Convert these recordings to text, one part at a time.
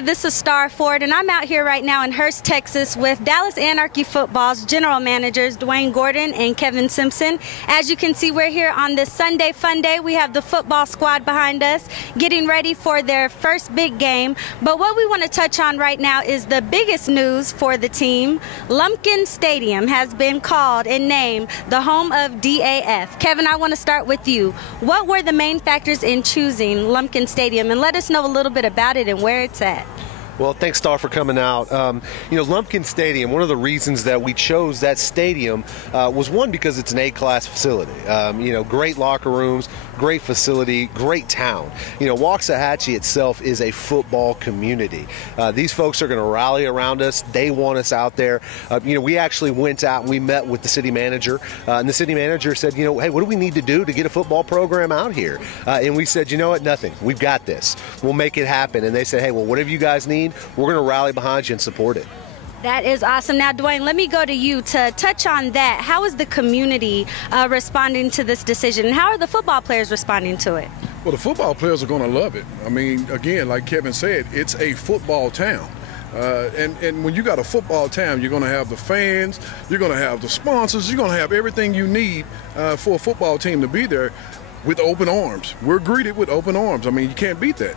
Hey, this is Star Ford, and I'm out here right now in Hurst, Texas with Dallas Anarchy Football's general managers, Dwayne Gordon and Kevin Simpson. As you can see, we're here on this Sunday Fun Day. We have the football squad behind us getting ready for their first big game. But what we want to touch on right now is the biggest news for the team. Lumpkin Stadium has been called and named the home of DAF. Kevin, I want to start with you. What were the main factors in choosing Lumpkin Stadium? And let us know a little bit about it and where it's at. Well, thanks, Star, for coming out. Lumpkin Stadium, one of the reasons that we chose that stadium was, one, because it's an A-class facility. Great locker rooms, great facility, great town. Waxahachie itself is a football community. These folks are going to rally around us. They want us out there. We actually went out and we met with the city manager, and the city manager said, hey, what do we need to do to get a football program out here? And we said, you know what, nothing. We've got this. We'll make it happen. And they said, hey, well, whatever you guys need, we're going to rally behind you and support it. That is awesome. Now, Dwayne, let me go to you to touch on that. How is the community responding to this decision, and how are the football players responding to it? Well, the football players are going to love it. I mean, again, like Kevin said, it's a football town. And when you got a football town, you're going to have the fans, you're going to have the sponsors, you're going to have everything you need for a football team to be there with open arms. We're greeted with open arms. I mean, you can't beat that.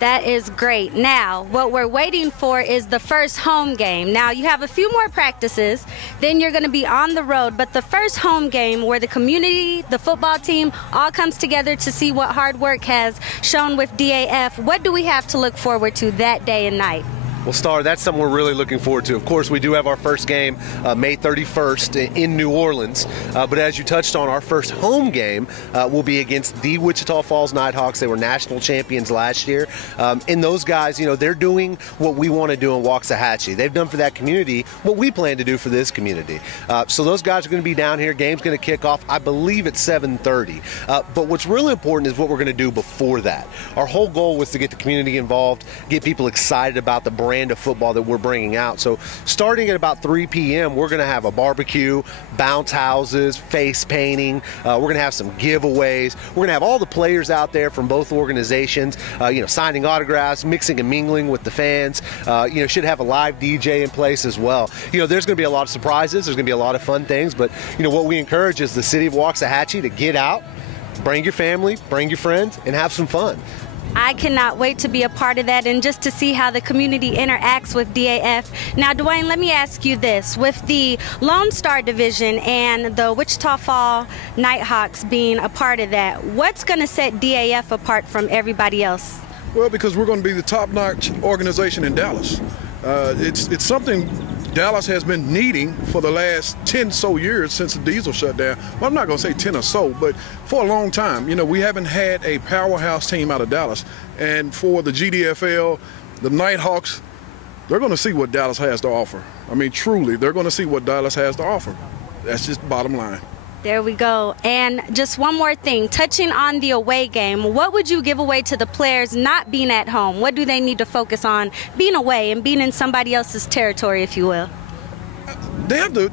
That is great. Now, what we're waiting for is the first home game. Now, you have a few more practices, then you're going to be on the road, but the first home game where the community, the football team, all comes together to see what hard work has shown with DAF, what do we have to look forward to that day and night? Well, Star, that's something we're really looking forward to. Of course, we do have our first game May 31st in New Orleans. But as you touched on, our first home game will be against the Wichita Falls Nighthawks. They were national champions last year. And those guys, they're doing what we want to do in Waxahachie. They've done for that community what we plan to do for this community. So those guys are going to be down here. Game's going to kick off, I believe, at 7:30. But what's really important is what we're going to do before that. Our whole goal was to get the community involved, get people excited about the brand of football that we're bringing out. So starting at about 3 p.m., we're going to have a barbecue, bounce houses, face painting. We're going to have some giveaways. We're going to have all the players out there from both organizations, signing autographs, mixing and mingling with the fans. Should have a live DJ in place as well. There's going to be a lot of surprises. There's going to be a lot of fun things. But, what we encourage is the city of Waxahachie to get out, bring your family, bring your friends, and have some fun. I cannot wait to be a part of that and just to see how the community interacts with DAF. Now, Dwayne, let me ask you this. With the Lone Star Division and the Wichita Falls Nighthawks being a part of that, what's going to set DAF apart from everybody else? Well, because we're going to be the top-notch organization in Dallas. It's something Dallas has been needing for the last 10 so years since the diesel shut down. Well, I'm not going to say 10 or so, but for a long time. We haven't had a powerhouse team out of Dallas. And for the GDFL, the Nighthawks, they're going to see what Dallas has to offer. I mean, truly, they're going to see what Dallas has to offer. That's just the bottom line. There we go. And just one more thing, touching on the away game, what would you give away to the players not being at home? What do they need to focus on being away and being in somebody else's territory, if you will? They have to,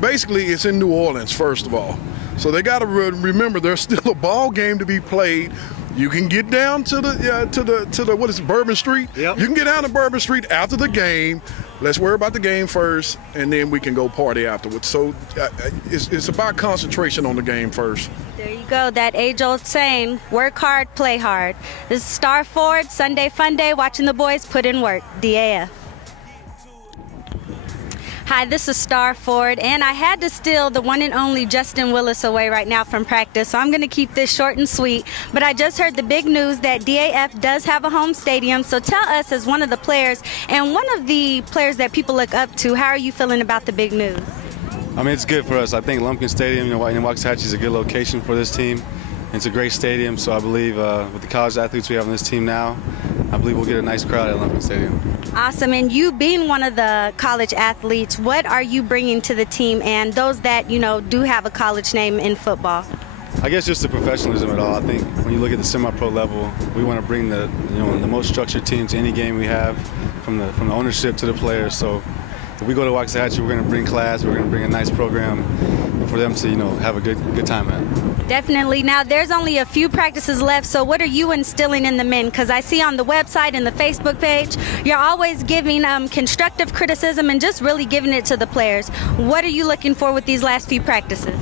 basically it's in New Orleans, first of all. So they got to remember there's still a ball game to be played. You can get down to the what is it, Bourbon Street? Yep. You can get down to Bourbon Street after the game. Let's worry about the game first, and then we can go party afterwards. So it's about concentration on the game first. There you go, that age-old saying, work hard, play hard. This is Star Ford, Sunday Fun Day, watching the boys put in work. DAF. Hi, this is Star Ford, and I had to steal the one and only Justin Willis away right now from practice, so I'm going to keep this short and sweet. But I just heard the big news that DAF does have a home stadium, so tell us, as one of the players and one of the players that people look up to, how are you feeling about the big news? It's good for us. I think Lumpkin Stadium, in Waxahachie is a good location for this team. It's a great stadium, so I believe with the college athletes we have on this team now, I believe we'll get a nice crowd at Lumpkin Stadium. Awesome. And you being one of the college athletes, what are you bringing to the team and those that, do have a college name in football? I guess just the professionalism of it all. I think when you look at the semi-pro level, we want to bring the most structured team to any game we have, from the ownership to the players. So if we go to Waxahachie, we're going to bring class, we're going to bring a nice program. for them to, have a good time at. Definitely. Now, there's only a few practices left, so what are you instilling in the men? Because I see on the website and the Facebook page, you're always giving constructive criticism and just really giving it to the players. What are you looking for with these last few practices?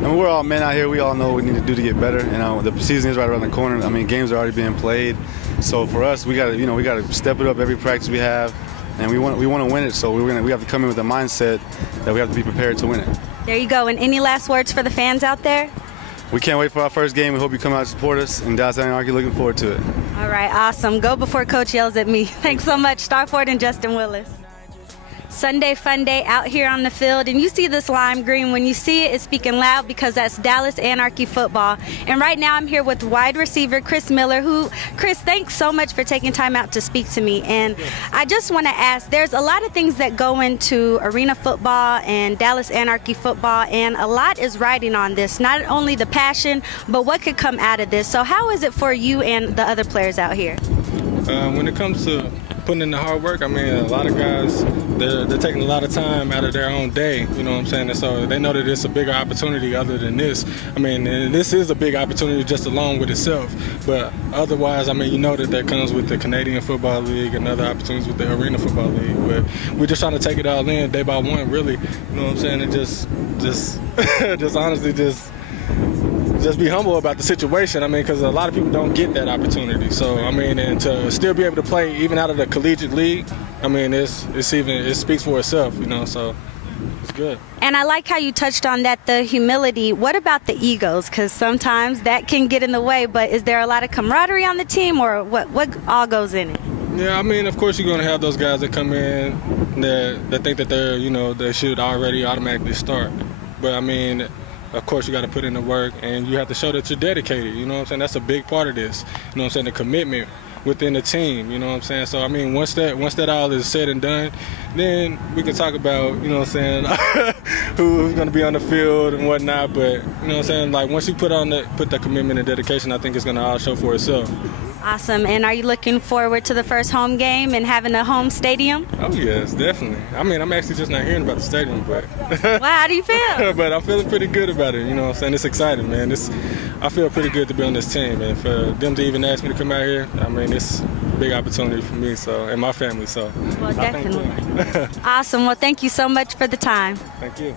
We're all men out here. We all know what we need to do to get better. The season is right around the corner. Games are already being played. So for us, we got to step it up every practice we have, and we want to win it. So we have to come in with a mindset that we have to be prepared to win it. There you go. And any last words for the fans out there? We can't wait for our first game. We hope you come out and support us. And Dallas Anarchy, looking forward to it. All right, awesome. Go before Coach yells at me. Thanks so much, Star Ford and Justin Willis. Sunday fun day out here on the field, and you see this lime green. When you see it, it's speaking loud because that's Dallas Anarchy football. And right now I'm here with wide receiver Chris Miller, Chris, thanks so much for taking time out to speak to me. And I just want to ask, there's a lot of things that go into arena football and Dallas Anarchy football, and a lot is riding on this, not only the passion, but what could come out of this. So how is it for you and the other players out here? When it comes to putting in the hard work, a lot of guys, they're taking a lot of time out of their own day, you know what I'm saying? And so they know that it's a bigger opportunity other than this. And this is a big opportunity just alone with itself. But otherwise, you know that comes with the Canadian Football League and other opportunities with the Arena Football League. But we're just trying to take it all in day by one, really. You know what I'm saying? And just honestly, just be humble about the situation. because a lot of people don't get that opportunity. So, and to still be able to play even out of the collegiate league, it speaks for itself, so it's good. And I like how you touched on that, the humility. What about the egos? Because sometimes that can get in the way, but is there a lot of camaraderie on the team, or what all goes in it? Yeah, of course you're going to have those guys that come in that think that they should already automatically start. But of course, you got to put in the work, and you have to show that you're dedicated. You know what I'm saying? That's a big part of this. You know what I'm saying? The commitment within the team. You know what I'm saying? So once that all is said and done, then we can talk about who's going to be on the field and whatnot. But you know what I'm saying? Like once you put the commitment and dedication, I think it's going to all show for itself. Awesome. And are you looking forward to the first home game and having a home stadium? Oh, yes, definitely. I'm actually just not hearing about the stadium, but... Well, how do you feel? But I'm feeling pretty good about it, you know what I'm saying? It's exciting, man. I feel pretty good to be on this team, and for them to even ask me to come out here, it's a big opportunity for me and my family, so... Well, definitely. Awesome. Well, thank you so much for the time. Thank you.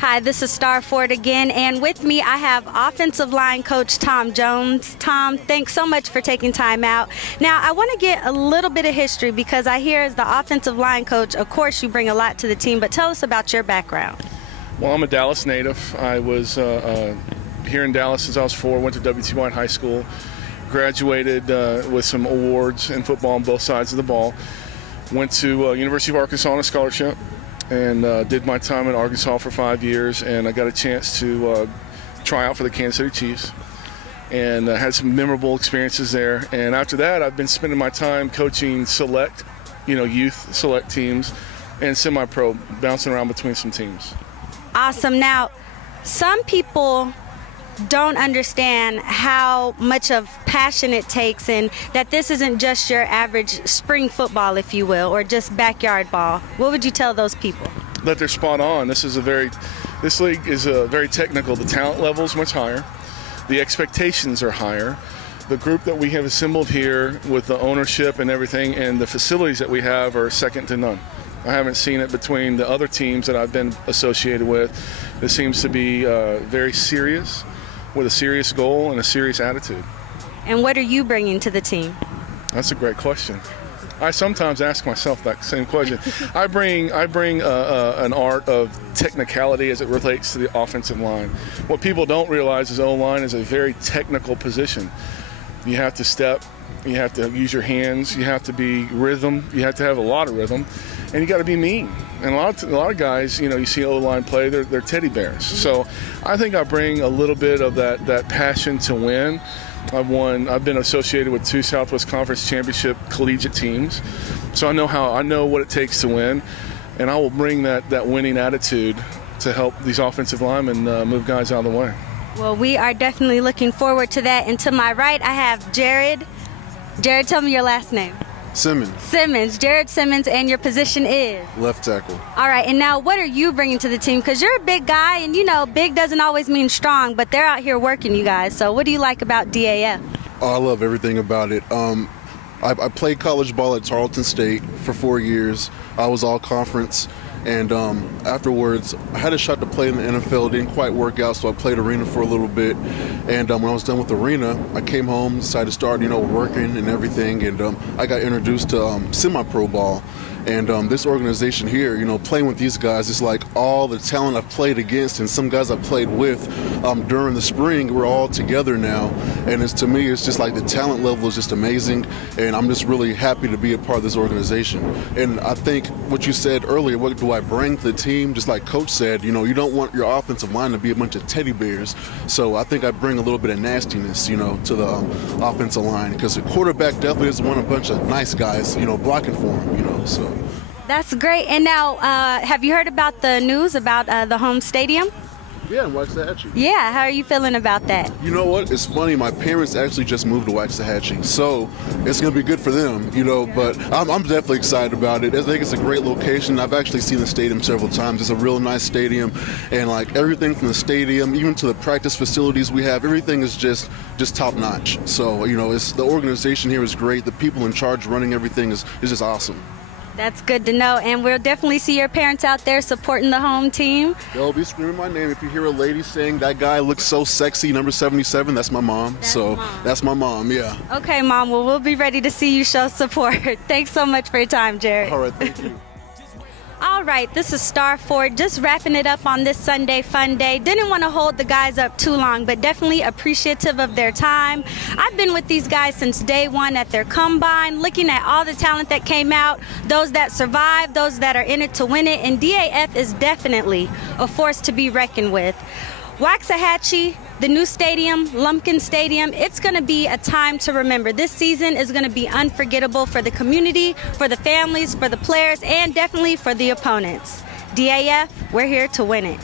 Hi, this is Star Ford again, and with me I have offensive line coach Tom Jones. Tom, thanks so much for taking time out. Now, I want to get a little bit of history because I hear as the offensive line coach, of course, you bring a lot to the team, but tell us about your background. Well, I'm a Dallas native. I was here in Dallas since I was 4, went to W.T. White High School, graduated with some awards in football on both sides of the ball, went to University of Arkansas on a scholarship, and did my time in Arkansas for 5 years, and I got a chance to try out for the Kansas City Chiefs, and had some memorable experiences there. And after that, I've been spending my time coaching select, youth select teams, and semi-pro, bouncing around between some teams. Awesome. Now, some people don't understand how much of passion it takes, and that this isn't just your average spring football, if you will, or just backyard ball. What would you tell those people? That they're spot on. This league is very technical. The talent level is much higher. The expectations are higher. The group that we have assembled here with the ownership and everything and the facilities that we have are second to none. I haven't seen it between the other teams that I've been associated with. This seems to be very serious, with a serious goal and a serious attitude. And what are you bringing to the team? That's a great question. I sometimes ask myself that same question. I bring an art of technicality as it relates to the offensive line. What people don't realize is O-line is a very technical position. You have to step, you have to use your hands, you have to be rhythm, you have to have a lot of rhythm, and you got to be mean. And a lot of guys, you see O-line play, they're teddy bears. So I think I bring a little bit of that passion to win. I've been associated with 2 Southwest Conference Championship collegiate teams, so I know what it takes to win, and I will bring that winning attitude to help these offensive linemen move guys out of the way. Well, we are definitely looking forward to that. And to my right, I have Jared. Jared, tell me your last name. Simmons, Jared Simmons, and your position is? Left tackle. All right, and now what are you bringing to the team? Because you're a big guy, and you know, big doesn't always mean strong, but they're out here working, you guys. So what do you like about DAF? Oh, I love everything about it. I played college ball at Tarleton State for 4 years. I was all conference. And afterwards, I had a shot to play in the NFL. It didn't quite work out, so I played arena for a little bit. And when I was done with arena, I came home, decided to start, working and everything. And I got introduced to semi-pro ball. And this organization here, playing with these guys, it's like all the talent I've played against and some guys I played with during the spring, we're all together now. And to me, it's just like the talent level is just amazing. And I'm just really happy to be a part of this organization. And I think what you said earlier, what do I bring to the team? Just like Coach said, you don't want your offensive line to be a bunch of teddy bears. So I think I bring a little bit of nastiness, to the offensive line. Because the quarterback definitely doesn't want a bunch of nice guys, blocking for him, so. That's great. And now, have you heard about the news about the home stadium? Yeah, in Waxahachie. Yeah, how are you feeling about that? You know what? It's funny. My parents actually just moved to Waxahachie, so it's going to be good for them, but I'm definitely excited about it. I think it's a great location. I've actually seen the stadium several times. It's a real nice stadium, and like everything from the stadium, even to the practice facilities we have, everything is just top-notch. So, it's the organization here is great. The people in charge running everything is just awesome. That's good to know, and we'll definitely see your parents out there supporting the home team. They'll be screaming my name. If you hear a lady saying, that guy looks so sexy, number 77, that's my mom. That's my mom, yeah. Okay, Mom, well, we'll be ready to see you show support. Thanks so much for your time, Jared. All right, thank you. All right, this is Star Ford, just wrapping it up on this Sunday Fun Day. Didn't want to hold the guys up too long, but definitely appreciative of their time. I've been with these guys since day one at their combine, looking at all the talent that came out, those that survived, those that are in it to win it, and DAF is definitely a force to be reckoned with. Waxahachie, the new stadium, Lumpkin Stadium, it's going to be a time to remember. This season is going to be unforgettable for the community, for the families, for the players, and definitely for the opponents. DAF, we're here to win it.